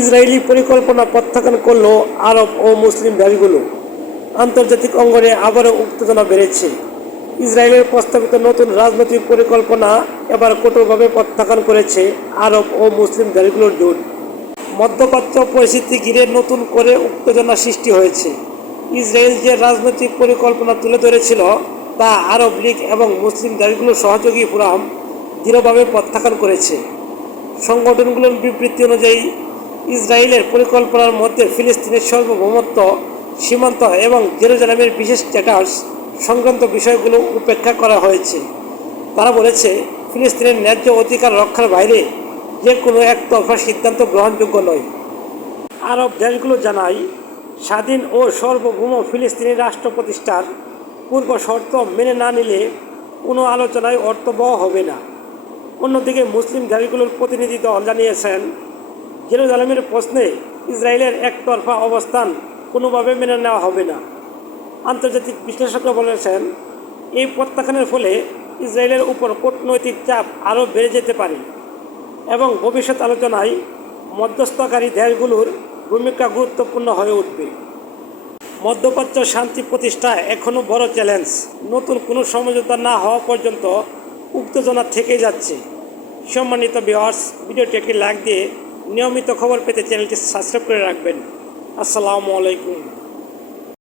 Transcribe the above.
Israeli পরিকল্পনা প্রত্যাখ্যান করল আরব ও মুসলিম দাবিগুলো আন্তর্জাতিক অঙ্গনে আবারও উত্তেজনা বেড়েছে। ইসরায়েলের প্রস্তাবিত নতুন রাজনৈতিক পরিকল্পনা এবার কঠোরভাবে প্রত্যাখ্যান করেছে আরব ও মুসলিম দাবিগুলোর জোট। মধ্যপ্রাচ্য পরিস্থিতি ঘিরে নতুন করে উত্তেজনা সৃষ্টি হয়েছে। ইসরায়েল যে রাজনৈতিক পরিকল্পনা তুলে ধরেছিল তা আরব লীগ এবং মুসলিম দাবিগুলোর সহযোগী ফোরাম দৃঢ়ভাবে প্রত্যাখ্যান করেছে। সংগঠনগুলোর বিবৃতি অনুযায়ী ইসরায়েলের পরিকল্পনার মধ্যে ফিলিস্তিনের সার্বভৌমত্ব সীমান্ত এবং জেরুজালেমের বিশেষ স্ট্যাটাস সংক্রান্ত বিষয়গুলো উপেক্ষা করা হয়েছে। তারা বলেছে, ফিলিস্তিনের ন্যায্য অধিকার রক্ষার বাইরে যে কোনো একতরফা সিদ্ধান্ত গ্রহণযোগ্য নয়। আরব দেশগুলো জানায়, স্বাধীন ও সার্বভৌম ফিলিস্তিনি রাষ্ট্র প্রতিষ্ঠার পূর্ব শর্ত মেনে না নিলে কোনো আলোচনায় অর্থবহ হবে না। অন্যদিকে মুসলিম দাবিগুলোর প্রতিনিধি দল জানিয়েছেন জেরুজালেমের প্রশ্নে ইসরায়েলের একতরফা অবস্থান কোনোভাবে মেনে নেওয়া হবে না। আন্তর্জাতিক বিশ্লেষকরা বলেছেন, এই প্রত্যাখ্যানের ফলে ইসরায়েলের উপর কূটনৈতিক চাপ আরও বেড়ে যেতে পারে এবং ভবিষ্যৎ আলোচনায় মধ্যস্থকারী দেশগুলোর ভূমিকা গুরুত্বপূর্ণ হয়ে উঠবে। মধ্যপ্রাচ্য শান্তি প্রতিষ্ঠা এখনও বড় চ্যালেঞ্জ। নতুন কোনো সমঝোতা না হওয়া পর্যন্ত উত্তেজনা থেকেই যাচ্ছে। সম্মানিত ভিওয়ার্স ভিডিওটি একটি লাইক দিয়ে নিয়মিত খবর পেতে চ্যানেলটি সাবস্ক্রাইব করে রাখবেন। আসসালামু আলাইকুম।